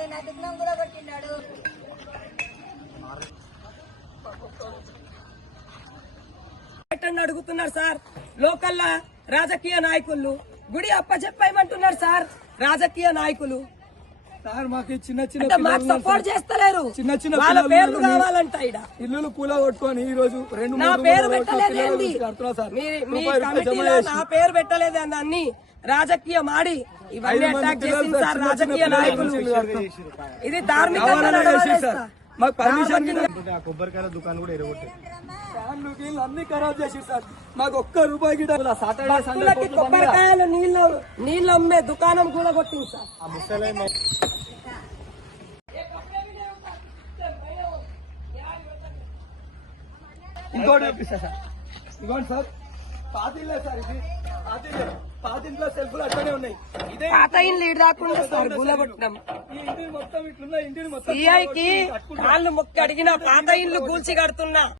కొట్టిండు, నా దుకాణం కూడా కొట్టినాడు. అడుగుతున్నారు సార్. లోకల్ రాజకీయ నాయకులు గుడి అప్పచెప్పేయమంటున్నారు సార్. రాజకీయ నాయకులు సార్ మాకు చిన్న చిన్న మాకు సపోర్ట్ చేస్తలేరు. చిన్న చిన్న వాళ్ళ పేర్లు కావాలంట. ఇల్లు కూల కొట్టుకొని ఈ రోజు నా పేరు పెట్టలేదేంది, మీ కమిటీలో నా పేరు పెట్టలేదండి. అన్ని రాజకీయ మాడి ఇవన్నీ అటాక్ చేసింది సార్ రాజకీయ నాయకులు. ఇది ధార్మిక మాకు పర్మిషన్ కొబ్బరికాయల దుకాణం కూడా ఎరగొట్టారు. అన్ని ఖరాబ్ చేసి సార్. మాకు ఒక్క రూపాయి గిట్ట సాటర్డే కొబ్బరికాయలు నీళ్ళు అమ్మే దుకాణం కూడా కొట్టింది సార్. ఆ ముసలైన ఇంకోటి చూపిస్తా సార్. ఇదిగోండి సార్, పాతిల్లే సార్. ఇది పాతింట్లో సెల్ఫ్లు అట్లనే ఉన్నాయి. ఇదే పాత ఇల్లు ఇటు రాకుండా సార్ గులగొట్టడం. ఈ ఇంటిని మొత్తం ఇట్లున్న ఇంటిని మొత్తం సిఐకి కాళ్ళు మొక్కి అడిగిన పాత ఇల్లు కూల్చి కడుతున్నా.